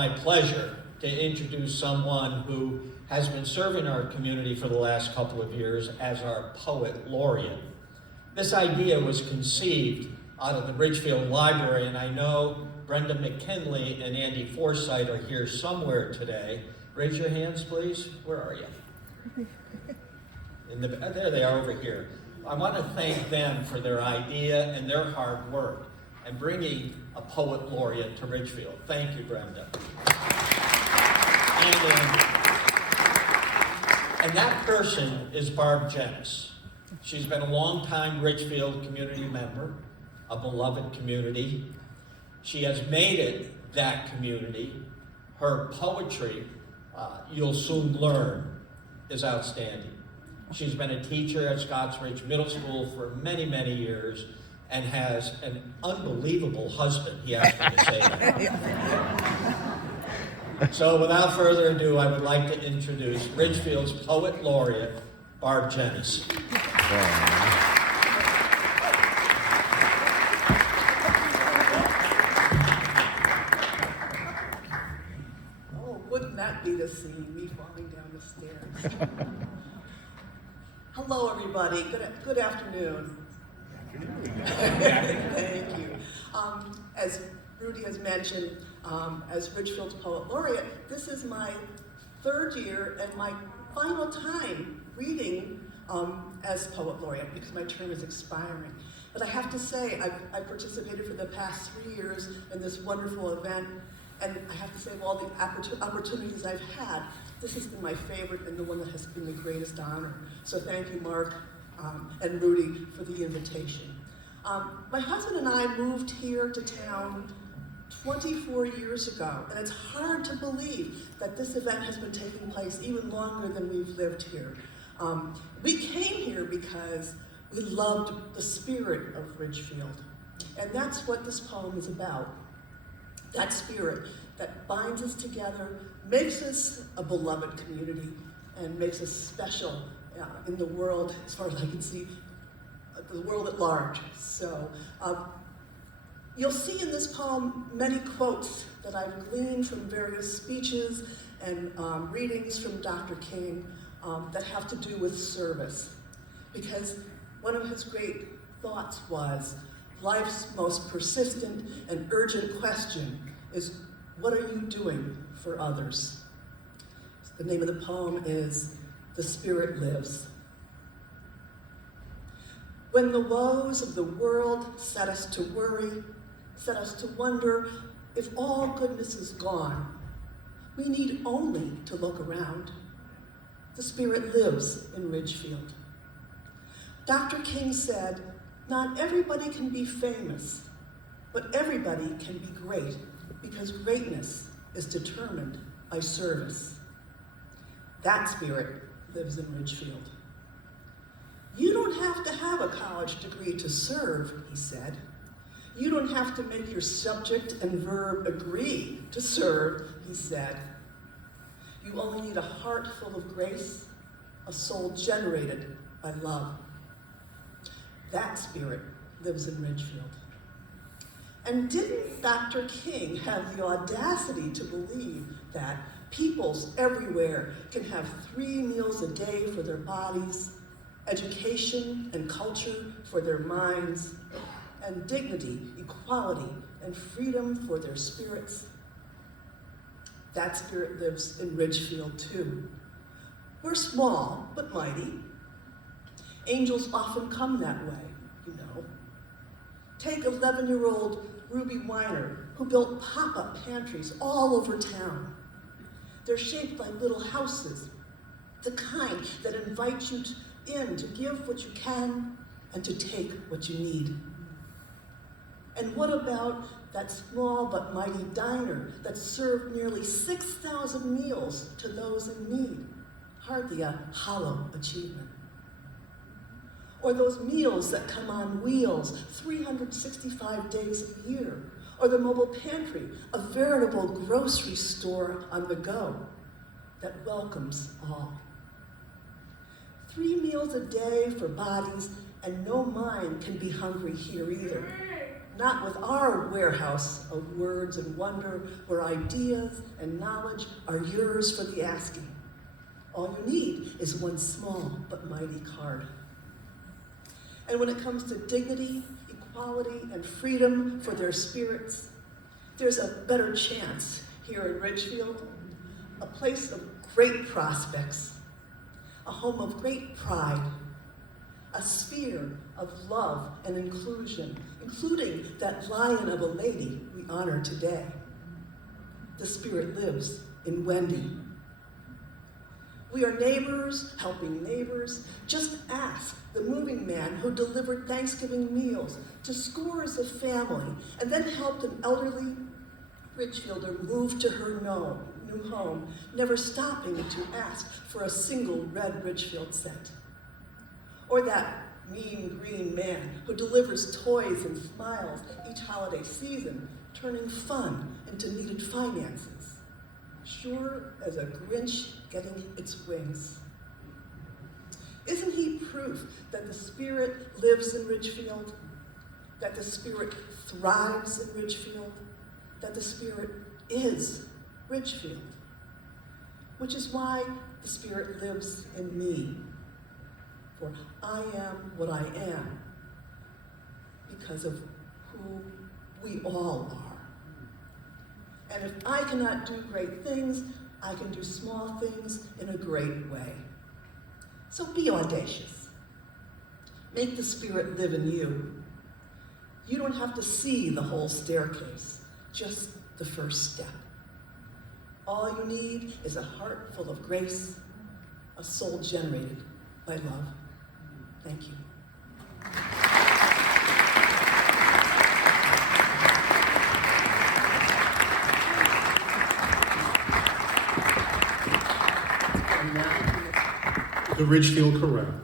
My pleasure to introduce someone who has been serving our community for the last couple of years as our Poet Laureate. This idea was conceived out of the Ridgefield Library, and I know Brenda McKinley and Andy Forsythe are here somewhere today. Raise your hands, please. Where are you? There they are over here. I want to thank them for their idea and their hard work and bringing a Poet Laureate to Ridgefield. Thank you, Brenda. And that person is Barb. She's been a longtime Ridgefield community member, a beloved community. She has made it that community. Her poetry, you'll soon learn, is outstanding. She's been a teacher at Scotts Ridge Middle School for many, many years and has an unbelievable husband, he asked me to say that. So without further ado, I would like to introduce Ridgefield's Poet Laureate, Barb. Oh, wouldn't that be the scene, me falling down the stairs. Hello, everybody. Good afternoon. Thank you. As Rudy has mentioned, as Ridgefield's Poet Laureate, this is my third year and my final time reading as Poet Laureate because my term is expiring. But I have to say, I've participated for the past 3 years in this wonderful event, and I have to say, of all the opportunities I've had, this has been my favorite and the one that has been the greatest honor. So thank you, Mark and Rudy, for the invitation. My husband and I moved here to town 24 years ago, and it's hard to believe that this event has been taking place even longer than we've lived here. We came here because we loved the spirit of Ridgefield, and that's what this poem is about. That spirit that binds us together, makes us a beloved community, and makes us special in the world, as far as I can see, the world at large. So you'll see in this poem many quotes that I've gleaned from various speeches and readings from Dr. King that have to do with service. Because one of his great thoughts was, life's most persistent and urgent question is, what are you doing for others? The name of the poem is The Spirit Lives. When the woes of the world set us to worry, set us to wonder if all goodness is gone, we need only to look around. The Spirit lives in Ridgefield. Dr. King said, not everybody can be famous, but everybody can be great, because greatness is determined by service. That spirit lives in Ridgefield. You don't have to have a college degree to serve, he said. You don't have to make your subject and verb agree to serve, he said. You only need a heart full of grace, a soul generated by love. That spirit lives in Ridgefield. And didn't Dr. King have the audacity to believe that peoples everywhere can have 3 meals a day for their bodies, education and culture for their minds, and dignity, equality, and freedom for their spirits? That spirit lives in Ridgefield too. We're small but mighty. Angels often come that way, you know. Take 11-year-old Ruby Weiner, who built pop-up pantries all over town. They're shaped like little houses, the kind that invite you in to give what you can and to take what you need. And what about that small but mighty diner that served nearly 6,000 meals to those in need? Hardly a hollow achievement. Or those meals that come on wheels 365 days a year. Or the mobile pantry, a veritable grocery store on the go that welcomes all. 3 meals a day for bodies, and no mind can be hungry here either. not with our warehouse of words and wonder, where ideas and knowledge are yours for the asking. All you need is one small but mighty card. And when it comes to dignity, equality, and freedom for their spirits, there's a better chance here in Ridgefield, a place of great prospects, a home of great pride, a sphere of love and inclusion, including that lion of a lady we honor today. The spirit lives in Wendy. We are neighbors helping neighbors. Just ask the moving man who delivered Thanksgiving meals to scores of family and then helped an elderly Ridgefielder move to her new home, never stopping to ask for a single red Ridgefield cent. Or that mean green man who delivers toys and smiles each holiday season, turning fun into needed finances, sure as a Grinch getting its wings. Isn't he proof that the spirit lives in Ridgefield, that the spirit thrives in Ridgefield, that the spirit is Ridgefield? Which is why the spirit lives in me. For I am what I am because of who we all are. And if I cannot do great things, I can do small things in a great way. So be audacious. Make the spirit live in you. You don't have to see the whole staircase, just the first step. All you need is a heart full of grace, a soul generated by love. Thank you. The Ridgefield Chorale.